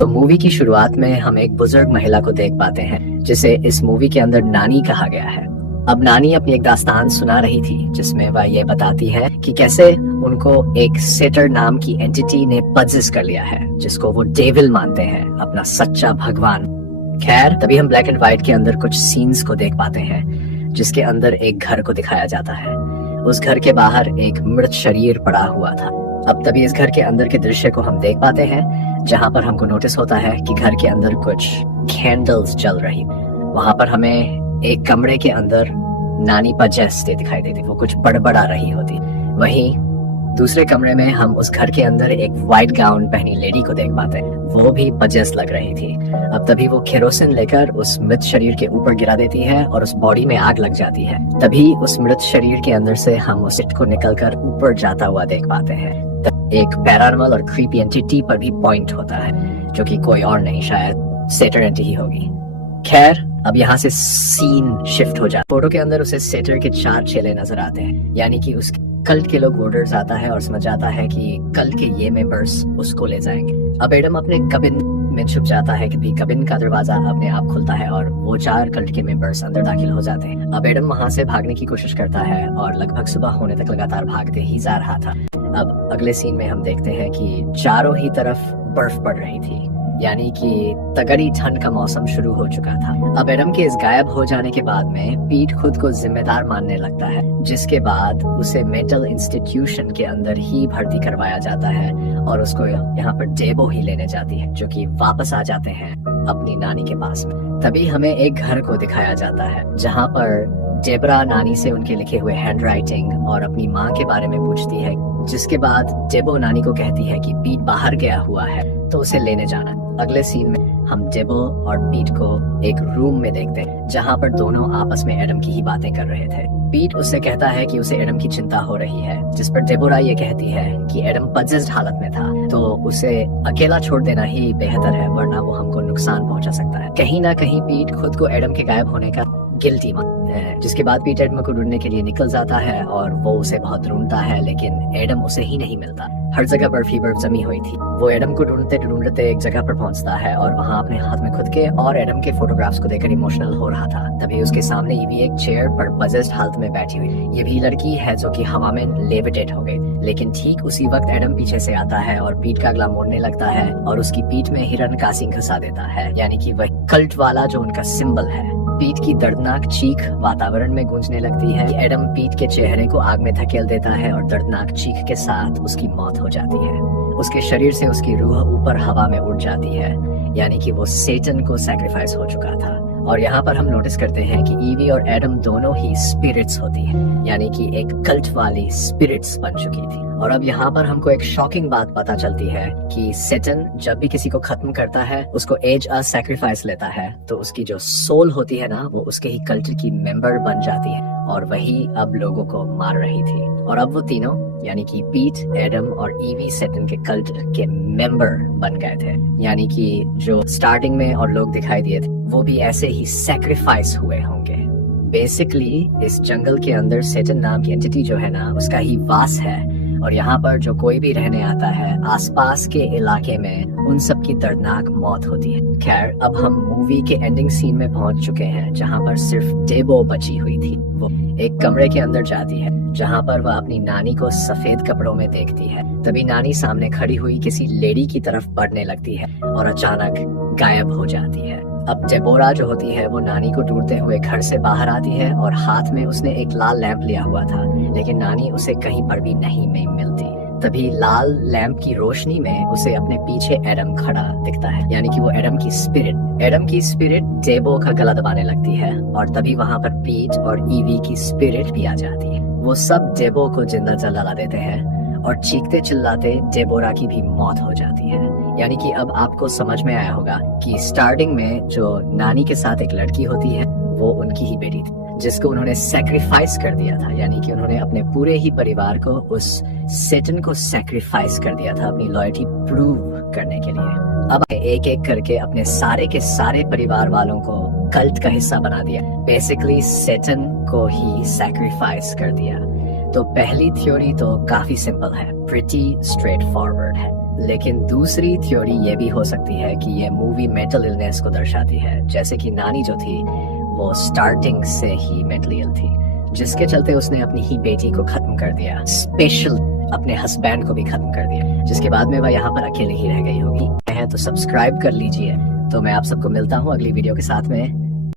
तो मूवी की शुरुआत में हम एक बुजुर्ग महिला को देख पाते हैं जिसे इस मूवी के अंदर नानी कहा गया है। अब नानी अपनी एक दास्तान सुना रही थी जिसमें वह ये बताती है कि कैसे उनको एक सेटर नाम की एंटिटी ने पजेस कर लिया है, जिसको वो डेविल मानते हैं, अपना सच्चा भगवान। खैर, तभी हम ब्लैक एंड व्हाइट के अंदर कुछ सीन्स को देख पाते हैं जिसके अंदर एक घर को दिखाया जाता है। उस घर के बाहर एक मृत शरीर पड़ा हुआ था। अब तभी इस घर के अंदर के दृश्य को हम देख पाते हैं जहां पर हमको नोटिस होता है कि घर के अंदर कुछ कैंडल्स जल रही। वहां पर हमें एक कमरे के अंदर नानी पजेस्ड दिखाई देती, वो कुछ बड़बड़ा रही होती। वहीं दूसरे कमरे में हम उस घर के अंदर एक व्हाइट गाउन पहनी लेडी को देख पाते हैं, वो भी पजेस्ड लग रही थी। अब तभी वो केरोसिन लेकर उस मृत शरीर के ऊपर गिरा देती है और उस बॉडी में आग लग जाती है। तभी उस मृत शरीर के अंदर से हम उस इट को निकलकर ऊपर जाता हुआ देख पाते हैं। एक पैरानॉर्मल और क्रीपी एंटिटी पर भी पॉइंट होता है, जो कि कोई और नहीं, शायद सेटर एंटिटी होगी। खैर, अब यहाँ से सीन शिफ्ट हो जाता है। फोटो के अंदर उसे सेटर के 4 चेले नजर आते हैं, यानी कि उसके कल्ट के लोग ऑर्डर्स आता है और समझ आता है कि कल्ट के ये मेंबर्स उसको ले जाएंगे। अब एडम अपने कबिन में छुप जाता है कि कबिन का दरवाजा अपने आप खुलता है और वो 4 कल्ट के मेंबर्स अंदर दाखिल हो जाते हैं। अब एडम वहां से भागने की कोशिश करता है और लगभग सुबह होने तक लगातार भागते ही जा रहा था। अब अगले सीन में हम देखते हैं कि चारों ही तरफ बर्फ पड़ रही थी, यानी कि तगड़ी ठंड का मौसम शुरू हो चुका था। अब एडम के इस गायब हो जाने के बाद में पीट खुद को जिम्मेदार मानने लगता है, जिसके बाद उसे मेंटल इंस्टीट्यूशन के अंदर ही भर्ती करवाया जाता है और उसको यहाँ पर डेबो ही लेने जाती है, जो कि वापस आ जाते हैं अपनी नानी के पास में। तभी हमें एक घर को दिखाया जाता है जहाँ पर डेबरा नानी से उनके लिखे हुए हैंडराइटिंग और अपनी माँ के बारे में पूछती है, जिसके बाद डेबो नानी को कहती है कि पीट बाहर गया हुआ है तो उसे लेने जाना। अगले सीन में हम डेबो और पीट को एक रूम में देखते हैं जहां पर दोनों आपस में एडम की ही बातें कर रहे थे। पीट उससे कहता है कि उसे एडम की चिंता हो रही है, जिस पर डेबोरा ये कहती है कि एडम पजेस्ड हालत में था तो उसे अकेला छोड़ देना ही बेहतर है, वरना वो हमको नुकसान पहुंचा सकता है। कहीं ना कहीं पीट खुद को एडम के गायब होने का गिल्टी मानता है, जिसके बाद पीट एडम को ढूंढने के लिए निकल जाता है और वो उसे बहुत ढूंढता है, लेकिन एडम उसे ही नहीं मिलता। हर जगह बर्फ जमी हुई थी। वो एडम को ढूंढते ढूंढते एक जगह पर पहुंचता है और वहां अपने हाथ में खुद के और एडम के फोटोग्राफ्स को देखकर इमोशनल हो रहा था। तभी उसके सामने ईवी एक चेयर पर पजेस्ड हालत में बैठी हुई। ये भी लड़की है जो कि हवा में लेविटेट हो गई, लेकिन ठीक उसी वक्त एडम पीछे से आता है और पीठ का गला मोड़ने लगता है और उसकी पीठ में हिरन का सींग घुसा देता है, यानी कि वह कल्ट वाला जो उनका सिंबल है। पीट की दर्दनाक चीख वातावरण में गूंजने लगती है। एडम पीट के चेहरे को आग में धकेल देता है और दर्दनाक चीख के साथ उसकी मौत हो जाती है। उसके शरीर से उसकी रूह ऊपर हवा में उड़ जाती है, यानी कि वो सेटन को सैक्रिफाइस हो चुका था। और यहाँ पर हम नोटिस करते हैं कि ईवी और एडम दोनों ही स्पिरिट्स होती हैं, यानी कि एक कल्ट वाली स्पिरिट्स बन चुकी थी। और अब यहाँ पर हमको एक शॉकिंग बात पता चलती है कि सेटन जब भी किसी को खत्म करता है, उसको एज अ सैक्रिफाइस लेता है, तो उसकी जो सोल होती है ना, वो उसके ही कल्ट की मेंबर बन जाती है और वही अब लोगों को मार रही थी। और अब वो तीनों, यानी कि पीट, एडम और ईवी सेटन के कल्ट के मेंबर बन गए थे, यानी कि जो स्टार्टिंग में और लोग दिखाई दिए थे वो भी ऐसे ही सैक्रिफाइस हुए होंगे। बेसिकली इस जंगल के अंदर सेटन नाम की एंटिटी जो है ना, उसका ही वास है और यहाँ पर जो कोई भी रहने आता है आसपास के इलाके में, उन सब की दर्दनाक मौत होती है। खैर, अब हम मूवी के एंडिंग सीन में पहुंच चुके हैं जहाँ पर सिर्फ डेबो बची हुई थी। वो एक कमरे के अंदर जाती है जहाँ पर वह अपनी नानी को सफेद कपड़ों में देखती है। तभी नानी सामने खड़ी हुई किसी लेडी की तरफ बढ़ने लगती है और अचानक गायब हो जाती है। अब डेबोरा जो होती है वो नानी को ढूंढते हुए घर से बाहर आती है और हाथ में उसने एक लाल लैंप लिया हुआ था, लेकिन नानी उसे कहीं पर भी नहीं मिलती। तभी लाल लैंप की रोशनी में उसे अपने पीछे एडम खड़ा दिखता है, यानी कि वो एडम की स्पिरिट डेबो का गला दबाने लगती है और तभी वहां पर पीट और ईवी की स्पिरिट भी आ जाती है। वो सब डेबो को जिंदा जला देते हैं और चीखते चिल्लाते डेबोरा की भी मौत हो जाती है। यानी कि अब आपको समझ में आया होगा कि स्टार्टिंग में जो नानी के साथ एक लड़की होती है वो उनकी ही बेटी थी, जिसको उन्होंने सैक्रिफाइस कर दिया था, यानी कि उन्होंने अपने पूरे ही परिवार को उस सेटन को सैक्रिफाइस कर दिया था अपनी लॉयल्टी प्रूव करने के लिए। अब एक एक करके अपने सारे के सारे परिवार वालों को कल्ट का हिस्सा बना दिया, बेसिकली सेटन को ही सैक्रिफाइस कर दिया। तो पहली थ्योरी तो काफी सिंपल है, प्रिटी स्ट्रेट फॉरवर्ड है। लेकिन दूसरी थ्योरी ये भी हो सकती है कि ये मूवी मेंटल इलनेस को दर्शाती है, जैसे कि नानी जो थी वो स्टार्टिंग से ही मेंटली इल थी, जिसके चलते उसने अपनी ही बेटी को खत्म कर दिया, स्पेशल अपने हस्बैंड को भी खत्म कर दिया, जिसके बाद में वह यहाँ पर अकेले ही रह गई होगी। है तो सब्सक्राइब कर लीजिए। तो मैं आप सबको मिलता हूँ अगली वीडियो के साथ में।